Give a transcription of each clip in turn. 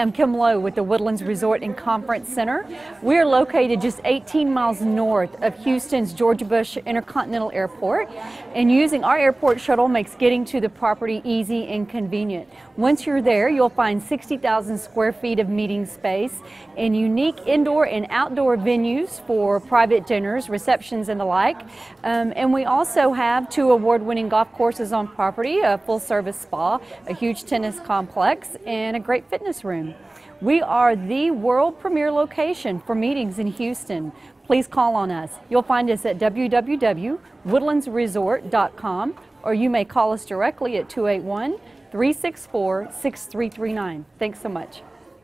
I'm Kim Lowe with the Woodlands Resort and Conference Center. We're located just 18 miles north of Houston's George Bush Intercontinental Airport, and using our airport shuttle makes getting to the property easy and convenient. Once you're there, you'll find 60,000 square feet of meeting space and unique indoor and outdoor venues for private dinners, receptions, and the like. And we also have 2 award-winning golf courses on property, a full-service spa, a huge tennis complex, and a great fitness room. We are the world premier location for meetings in Houston. Please call on us. You'll find us at www.woodlandsresort.com, or you may call us directly at 281-364-6339. Thanks so much.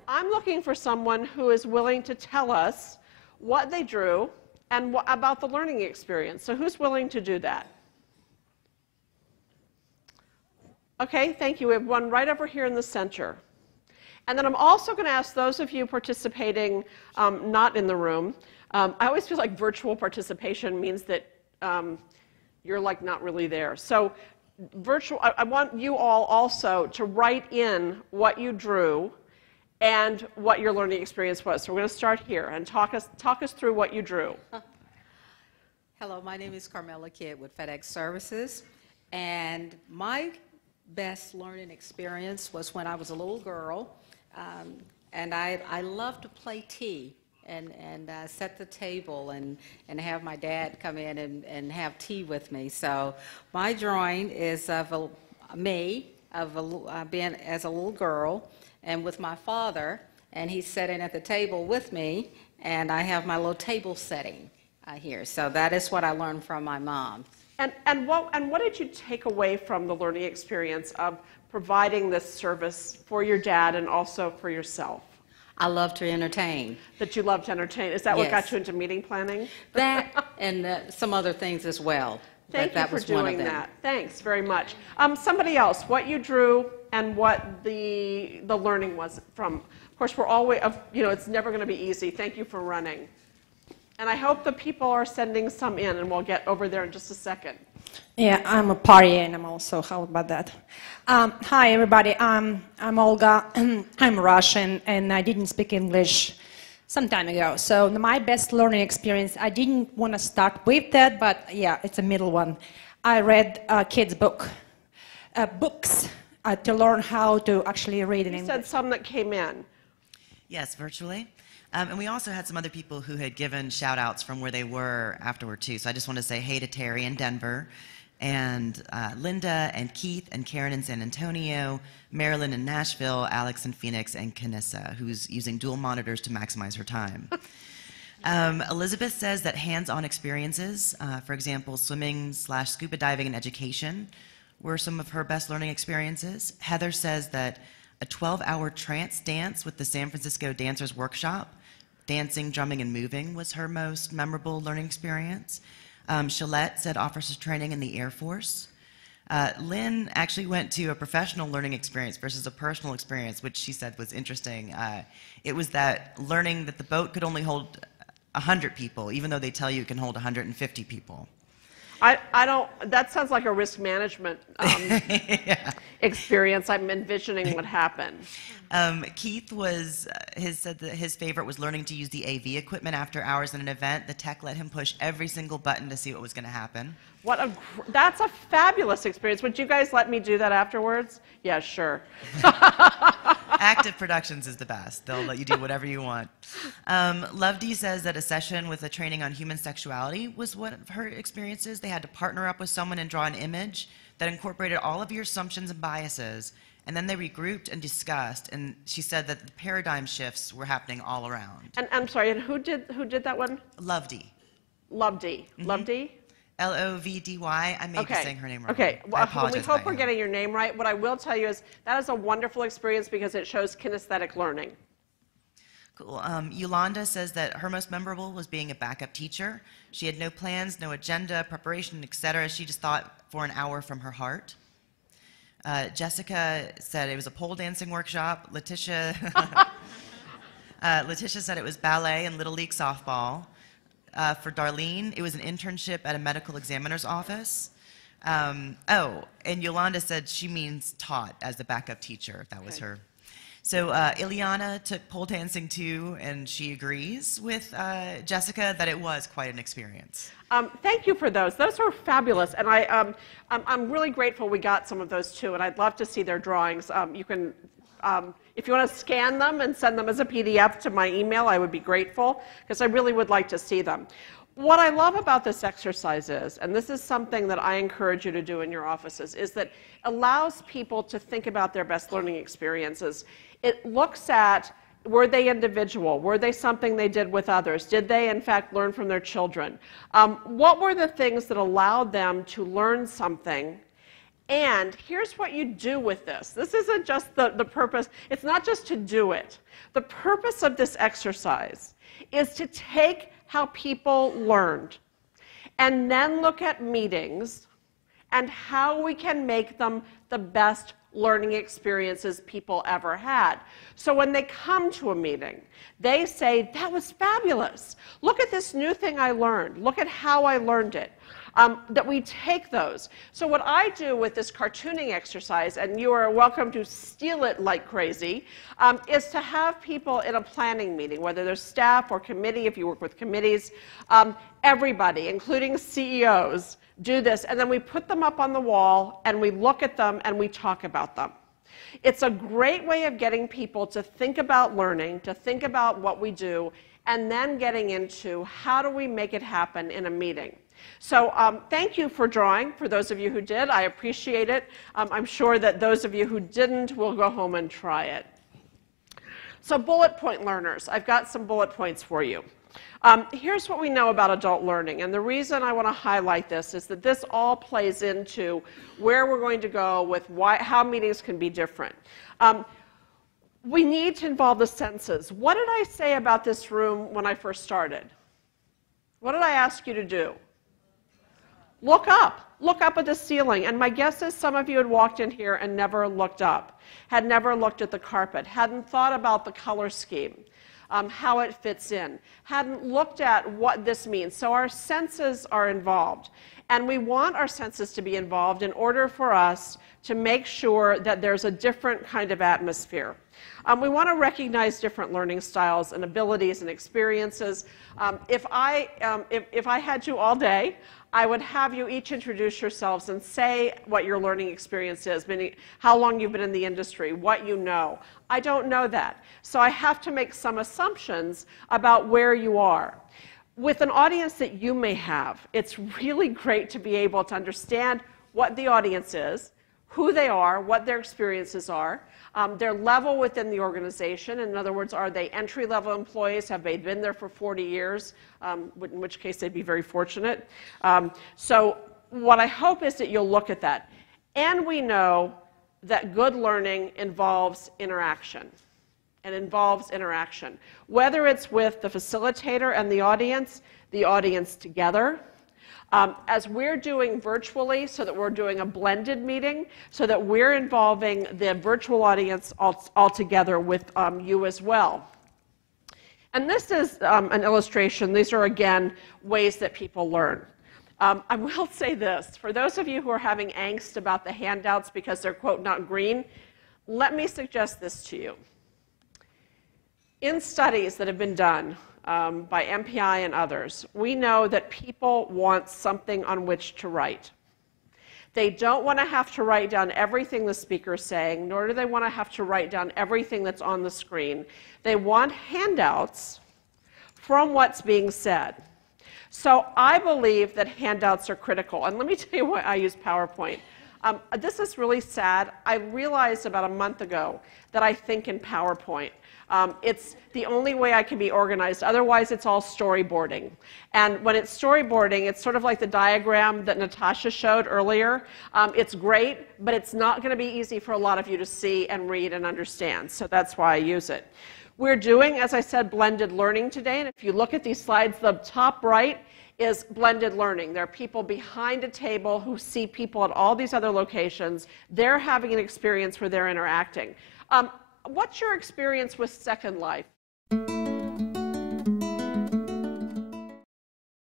I'm looking for someone who is willing to tell us what they drew and about the learning experience. So who's willing to do that? Okay, thank you. We have one right over here in the center. And then I'm also going to ask those of you participating not in the room. I always feel like virtual participation means that you're like not really there. So virtual, I want you all also to write in what you drew and what your learning experience was. So we're going to start here and talk us through what you drew. Hello, my name is Carmela Kidd with FedEx Services, and my best learning experience was when I was a little girl, and I loved to play tea and set the table and have my dad come in and have tea with me. So my drawing is of me being as a little girl and with my father, and he's sitting at the table with me, and I have my little table setting here. So that is what I learned from my mom. And what did you take away from the learning experience of providing this service for your dad and also for yourself? I love to entertain. That you love to entertain. Is that what got you into meeting planning? That and some other things as well. Thank you for doing that. Thanks very much. Somebody else, what you drew and what the learning was from. Of course, we're always, it's never going to be easy. Thank you for running. And I hope the people are sending some in, and we'll get over there in just a second. Yeah, I'm a party animal, so how about that? Hi, everybody. I'm Olga. I'm Russian, and I didn't speak English some time ago. So my best learning experience, I didn't want to start with that, but yeah, it's a middle one. I read kids' books to learn how to actually read in English. You said some that came in. Yes, virtually. And we also had some other people who had given shout-outs from where they were afterward, too. So I just want to say hey to Terry in Denver, and Linda and Keith and Karen in San Antonio, Marilyn in Nashville, Alex in Phoenix, and Kanissa, who's using dual monitors to maximize her time. Elizabeth says that hands-on experiences, for example, swimming/scuba diving and education, were some of her best learning experiences. Heather says that a 12-hour trance dance with the San Francisco Dancers Workshop, dancing, drumming, and moving, was her most memorable learning experience. Shalette said officer training in the Air Force. Lynn actually went to a professional learning experience versus a personal experience, which she said was interesting. It was that learning that the boat could only hold 100 people, even though they tell you it can hold 150 people. That sounds like a risk management experience. I'm envisioning what happened. Keith said that his favorite was learning to use the AV equipment after hours in an event. The tech let him push every single button to see what was going to happen. That's a fabulous experience. Would you guys let me do that afterwards? Yeah, sure. Active Productions is the best. They'll let you do whatever you want. Lovedee says that a session with a training on human sexuality was one of her experiences. They had to partner up with someone and draw an image that incorporated all of your assumptions and biases, and then they regrouped and discussed, and she said that the paradigm shifts were happening all around. And I'm sorry, and who did that one? Lovedee. Lovedee. Mm-hmm. Lovedee? L-O-V-D-Y. I may be saying her name wrong. Okay. Well, we hope we're you. getting your name right. What I will tell you is that is a wonderful experience because it shows kinesthetic learning. Cool. Yolanda says that her most memorable was being a backup teacher. She had no plans, no agenda, preparation, etc. She just thought for an hour from her heart. Jessica said it was a pole dancing workshop. Letitia said it was ballet and Little League softball. For Darlene, it was an internship at a medical examiner's office. And Yolanda said she means taught as the backup teacher. That was her. So Ileana took pole dancing too, and she agrees with Jessica that it was quite an experience. Thank you for those. Those are fabulous, and I'm really grateful we got some of those too, and I'd love to see their drawings. You can, if you want to scan them and send them as a PDF to my email, I would be grateful, because I really would like to see them. What I love about this exercise is, and this is something that I encourage you to do in your offices, is that it allows people to think about their best learning experiences. It looks at, were they individual? Were they something they did with others? Did they, in fact, learn from their children? What were the things that allowed them to learn something? And here's what you do with this. This isn't just the purpose. It's not just to do it. The purpose of this exercise is to take how people learned and then look at meetings and how we can make them the best learning experiences people ever had. So when they come to a meeting, they say, that was fabulous. Look at this new thing I learned. Look at how I learned it. That we take those. So what I do with this cartooning exercise, and you are welcome to steal it like crazy, is to have people in a planning meeting, whether they're staff or committee, if you work with committees, everybody, including CEOs, do this, and then we put them up on the wall, and we look at them, and we talk about them. It's a great way of getting people to think about learning, to think about what we do, and then getting into how do we make it happen in a meeting. So thank you for drawing, for those of you who did. I appreciate it. I'm sure that those of you who didn't will go home and try it. So bullet point learners. I've got some bullet points for you. Here's what we know about adult learning, and the reason I want to highlight this is that this all plays into where we're going to go with how meetings can be different. We need to involve the senses. What did I say about this room when I first started? What did I ask you to do? Look up. Look up at the ceiling. And my guess is some of you had walked in here and never looked up, had never looked at the carpet, hadn't thought about the color scheme, how it fits in, hadn't looked at what this means. So our senses are involved. And we want our senses to be involved in order for us to make sure that there's a different kind of atmosphere. We want to recognize different learning styles and abilities and experiences. If I had you all day, I would have you each introduce yourselves and say what your learning experience is, meaning how long you've been in the industry, what you know. I don't know that. So I have to make some assumptions about where you are. With an audience that you may have, it's really great to be able to understand what the audience is, who they are, what their experiences are, their level within the organization. In other words, are they entry-level employees? Have they been there for 40 years? In which case, they'd be very fortunate. So what I hope is that you'll look at that. And we know that good learning involves interaction. It involves interaction. Whether it's with the facilitator and the audience together, as we're doing virtually, so that we're doing a blended meeting, so that we're involving the virtual audience all together with you as well. And this is an illustration. These are, again, ways that people learn. I will say this. For those of you who are having angst about the handouts because they're, quote, not green, let me suggest this to you. In studies that have been done by MPI and others, we know that people want something on which to write. They don't want to have to write down everything the speaker's saying, nor do they want to have to write down everything that's on the screen. They want handouts from what's being said. So I believe that handouts are critical. And let me tell you why I use PowerPoint. This is really sad. I realized about a month ago that I think in PowerPoint. It's the only way I can be organized. Otherwise, it's all storyboarding. And when it's storyboarding, it's sort of like the diagram that Natasha showed earlier. It's great, but it's not going to be easy for a lot of you to see and read and understand. So that's why I use it. We're doing, as I said, blended learning today. And if you look at these slides, the top right is blended learning. There are people behind a table who see people at all these other locations. They're having an experience where they're interacting. What's your experience with Second Life?